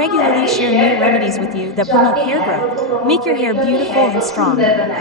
regularly share new remedies with you that promote hair growth, make your hair beautiful and strong.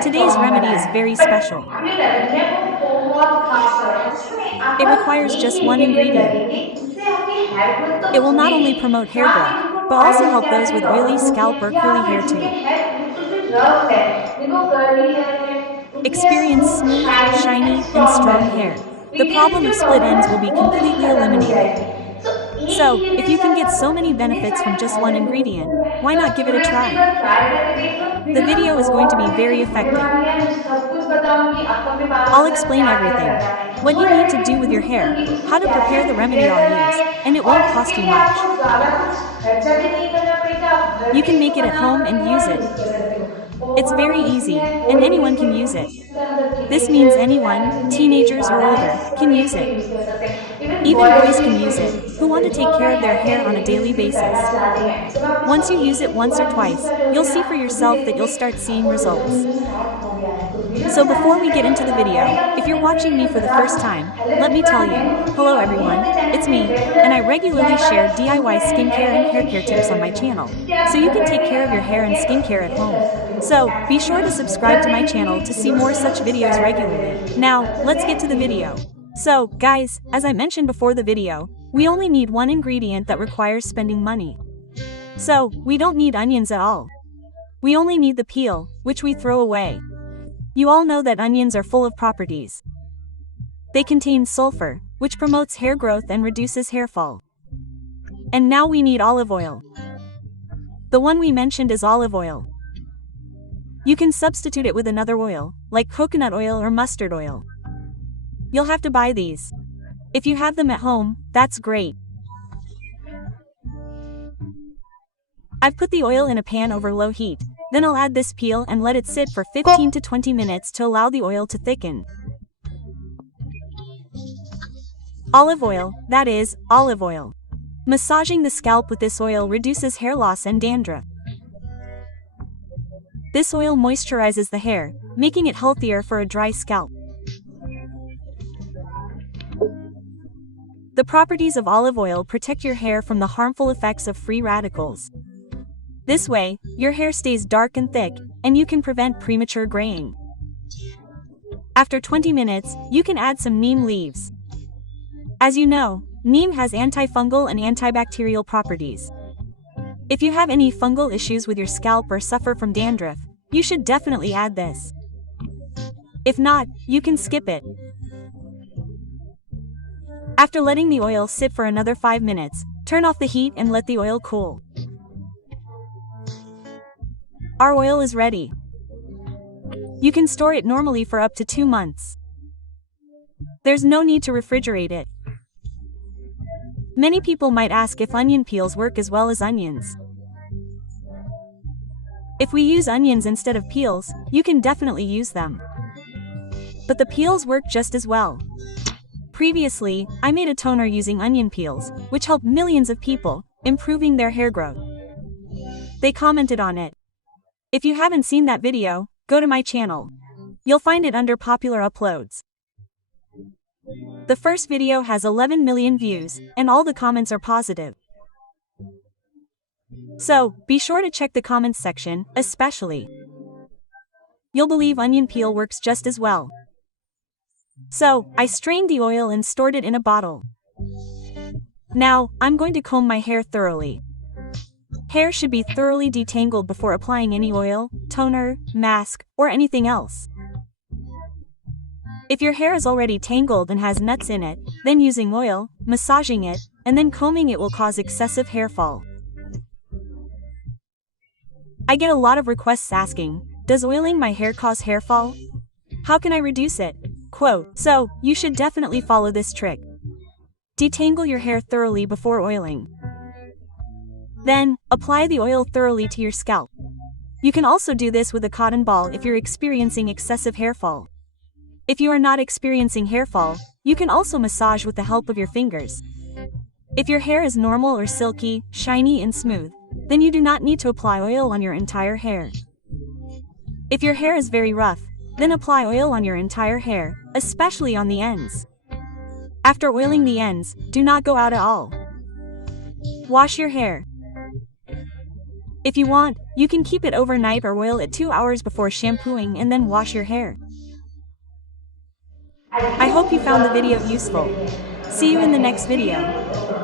Today's remedy is very special. आपने डाला धनिया को बहुत खास है उसमें It आप requires एक just one इंग्रेडिएंट ingredient. डालेंगे उससे आपकी हेयर ग्रोथ तो It will not होगी only promote ना hair growth, आपके जिनको but also oily help scalp those की with प्रॉब्लम oily होती है scalp or या curly फिर hair जिनके too. हेयर बिल्कुल भी रफ है जिनको कर्ली हेयर है उनके hair Experience smooth smooth, shiny and shiny, and strong strong लगेगी hair. The तो इनके लिए problem जो of split प्रॉब्लम है ends will be वो भी completely खत्म हो eliminated. जाएगी तो एक So, if you ingredient can अगर get so आपको many इतने benefits सारे from just one फायदे ingredient, मिलते हैं why तो not give it a definitely एक try? बार ट्राई करके देख लो The वीडियो तो video is going to बहुत be very अच्छी होने effective. वाली है मैं सब कुछ बताऊंगी आपको अपने बालों I'll के साथ explain क्या क्या everything. करना है What वो you need to remedy do with your use hair, करके उसमें how to क्या क्या prepare the remedy prepare I'll करना use, है and it और won't इसके cost you लिए आपको much. ज्यादा कुछ खर्चा भी नहीं करना पड़ेगा आप घर You पे can इसको make it at बना home and सकते हो use और it. यूज कर सकते हो It's बहुत very ही ईजी है easy, and कोई भी anyone can इसको use यूज it. नहीं कर सकता मतलब This means टीनेजर्स या फिर anyone, जिनकी एज teenagers or ज्यादा है older, can सभी use इसको it. यूज कर सकते हैं इवन Even बॉयज boys भी can इसको use यूज it, कर who want सकते to हैं जो take care अपने of their हेयर hair के on a daily रिलेटेड भी करना basis. चाहते हैं जब आप इसको Once you use एक it दो once or bar use twice, कर you'll लोगे ना see for खुद ही yourself that you'll देखेंगे start seeing आपको रिजल्ट results. मिलना स्टार्ट हो गया है तो वीडियो So स्टार्ट before से we get पहले into the video, if you're watching me for the first time, let me tell you, hello everyone, it's me, and I regularly share DIY skincare and hair care tips on my channel, so you can take care of your hair and skincare at home. So, be sure to subscribe to my channel to see more such videos regularly. Now, let's get to the video. So, guys, as I mentioned before the video, we only need one ingredient that requires spending money. So, we don't need onions at all. We only need the peel, which we throw away. You all know that onions are full of properties. They contain sulfur, which promotes hair growth and reduces hair fall. And now we need olive oil. The one we mentioned is olive oil. You can substitute it with another oil, like coconut oil or mustard oil. You'll have to buy these. If you have them at home, that's great. I've put the oil in a pan over low heat, then I'll add this peel and let it sit for 15 to 20 minutes to allow the oil to thicken. Olive oil, that is, olive oil. Massaging the scalp with this oil reduces hair loss and dandruff. This oil moisturizes the hair, making it healthier for a dry scalp. The properties of olive oil protect your hair from the harmful effects of free radicals. This way, your hair stays dark and thick, and you can prevent premature graying. After 20 minutes, you can add some neem leaves. As you know, neem has antifungal and antibacterial properties. If you have any fungal issues with your scalp or suffer from dandruff, you should definitely add this. If not, you can skip it. After letting the oil sit for another 5 minutes, turn off the heat and let the oil cool. Our oil is ready. You can store it normally for up to 2 months. There's no need to refrigerate it. Many people might ask if onion peels work as well as onions. If we use onions instead of peels, you can definitely use them. But the peels work just as well. Previously, I made a toner using onion peels, which helped millions of people, improving their hair growth. They commented on it. If you haven't seen that video, go to my channel. You'll find it under popular uploads. The first video has 11 million views, and all the comments are positive. So, be sure to check the comments section, especially. You'll believe onion peel works just as well. So, I strained the oil and stored it in a bottle. Now, I'm going to comb my hair thoroughly. Hair should be thoroughly detangled before applying any oil, toner, mask, or anything else. If your hair is already tangled and has nuts in it, then using oil, massaging it, and then combing it will cause excessive hair fall. I get a lot of requests asking, does oiling my hair cause hair fall? How can I reduce it? Quote, so, you should definitely follow this trick. Detangle your hair thoroughly before oiling. Then, apply the oil thoroughly to your scalp. You can also do this with a cotton ball if you're experiencing excessive hair fall. If you are not experiencing hair fall, you can also massage with the help of your fingers. If your hair is normal or silky, shiny and smooth, then you do not need to apply oil on your entire hair. If your hair is very rough, then apply oil on your entire hair, especially on the ends. After oiling the ends, do not go out at all. Wash your hair. If you want, you can keep it overnight or oil it 2 hours before shampooing and then wash your hair. I I do hope you found the love video this useful. video. See you in the But next next video. video